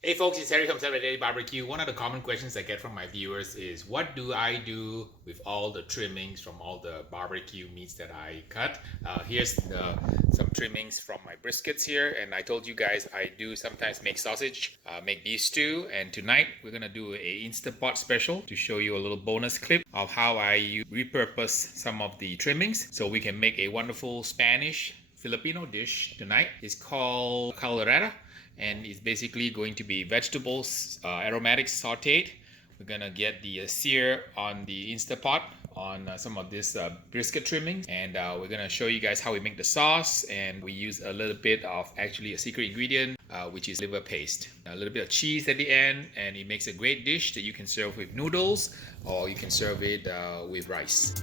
Hey folks, it's Harry from Untitled Barbecue. One of the common questions I get from my viewers is what do I do with all the trimmings from all the barbecue meats that I cut? Here's some trimmings from my briskets here, and I told you guys I do sometimes make sausage, make beef stew, and tonight we're gonna do a Instapot special to show you a little bonus clip of how I repurpose some of the trimmings so we can make a wonderful Spanish Filipino dish tonight. It's called caldereta, and it's basically going to be vegetables, aromatics sauteed. We're gonna get the sear on the Instapot on some of this brisket trimmings, and we're gonna show you guys how we make the sauce. And we use a little bit of actually a secret ingredient, which is liver paste. A little bit of cheese at the end, and it makes a great dish that you can serve with noodles or you can serve it with rice.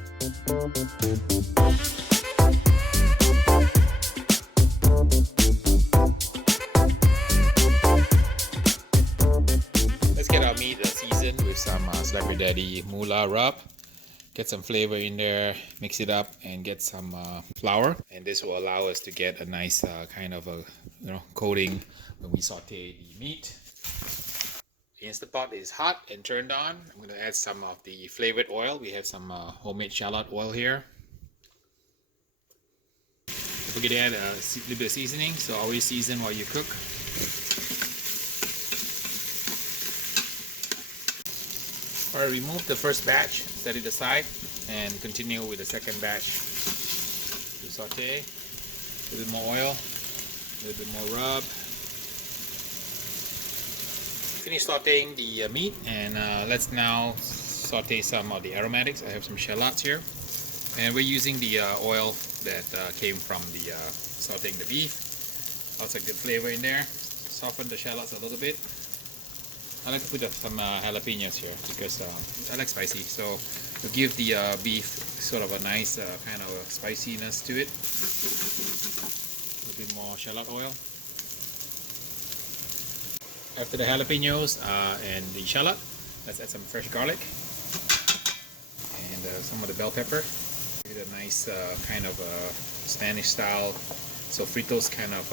Meat seasoned with some Celebrity Daddy moolah rub. Get some flavor in there, mix it up, and get some flour. And this will allow us to get a nice kind of a coating when we saute the meat. The Instapot is hot and turned on. I'm going to add some of the flavored oil. We have some homemade shallot oil here. Don't forget to add a little bit of seasoning, so always season while you cook. Alright, remove the first batch, set it aside, and continue with the second batch. To saute, a little bit more oil, a little bit more rub. Finish sauteing the meat, and let's now saute some of the aromatics. I have some shallots here, and we're using the oil that came from the sauteing the beef. Also good flavor in there. Soften the shallots a little bit. I like to put some jalapenos here because I like spicy, so to give the beef sort of a nice kind of spiciness to it. A little bit more shallot oil. After the jalapenos and the shallot, let's add some fresh garlic and some of the bell pepper. Give it a nice kind of Spanish style sofritos kind of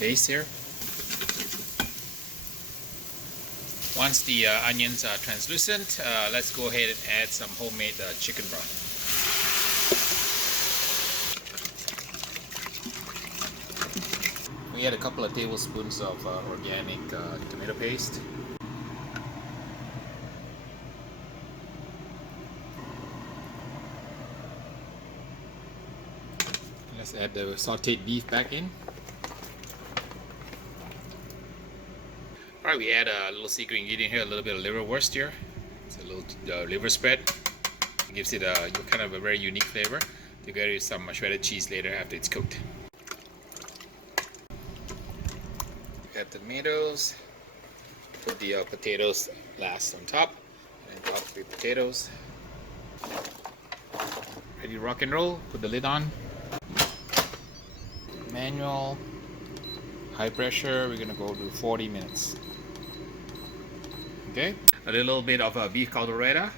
base here. Once the onions are translucent, let's go ahead and add some homemade chicken broth. We add a couple of tablespoons of organic tomato paste. Let's add the sauteed beef back in. Alright, we add a little secret ingredient here, a little bit of liverwurst here. It's a little liver spread. It gives it a kind of a very unique flavor. Together with some shredded cheese later after it's cooked. Add tomatoes. Put the potatoes last on top. And top with potatoes. Ready to rock and roll. Put the lid on. Manual. High pressure. We're gonna go to 40 minutes. Okay, a little bit of a beef caldereta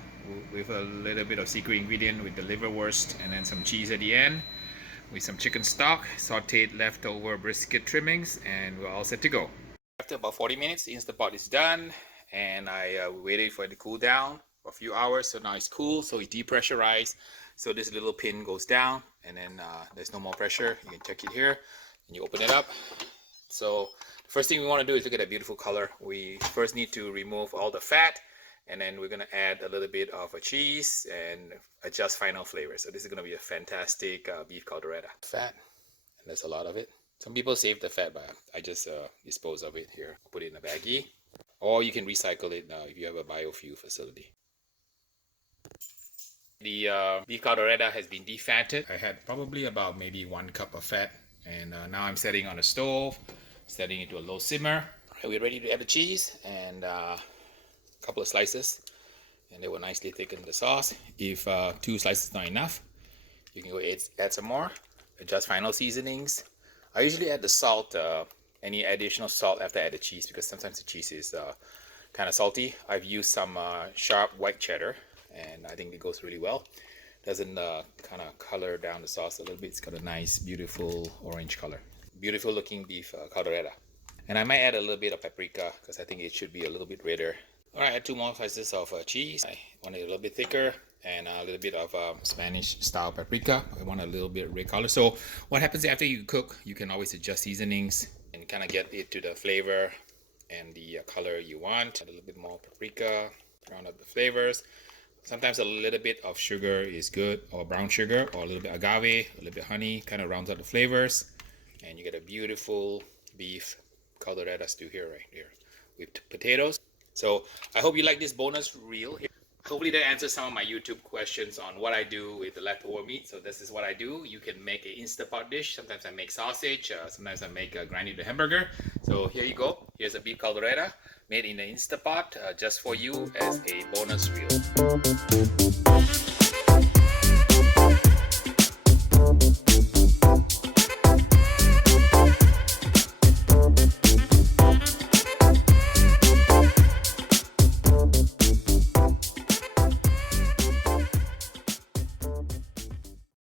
with a little bit of secret ingredient with the liverwurst and then some cheese at the end with some chicken stock, sauteed leftover brisket trimmings, and we're all set to go. After about 40 minutes, the Instapot is done, and I waited for it to cool down for a few hours. So now it's cool, so it's depressurized. So this little pin goes down, and then there's no more pressure. You can check it here, and you open it up. So first thing we want to do is look at that beautiful color. We first need to remove all the fat, and then we're going to add a little bit of a cheese and adjust final flavor. So this is going to be a fantastic beef caldereta. Fat, and there's a lot of it. Some people save the fat, but I just dispose of it here. Put it in a baggie, or you can recycle it if you have a biofuel facility. The beef caldereta has been defatted. I had probably about maybe 1 cup of fat, and now I'm setting on the stove, setting it to a low simmer. Right, we're ready to add the cheese and a couple of slices, and they will nicely thicken the sauce. If 2 slices is not enough, you can go add some more. Adjust final seasonings. I usually add the salt, any additional salt after I add the cheese, because sometimes the cheese is kind of salty. I've used some sharp white cheddar, and I think it goes really well. Doesn't kind of color down the sauce a little bit. It's got a nice, beautiful orange color. Beautiful looking beef caldereta. And I might add a little bit of paprika because I think it should be a little bit redder. All right, add 2 more slices of cheese. I want it a little bit thicker, and a little bit of Spanish style paprika. I want a little bit red color. So what happens after you cook, you can always adjust seasonings and kind of get it to the flavor and the color you want. Add a little bit more paprika, round up the flavors. Sometimes a little bit of sugar is good, or brown sugar, or a little bit agave, a little bit honey, kind of rounds out the flavors. And you get a beautiful beef caldereta stew here, right here, with potatoes. So I hope you like this bonus reel here. Hopefully that answers some of my YouTube questions on what I do with the leftover meat. So this is what I do. You can make an Instapot dish. Sometimes I make sausage. Sometimes I make a granny to hamburger. So here you go. Here's a beef caldereta made in the Instapot just for you as a bonus reel.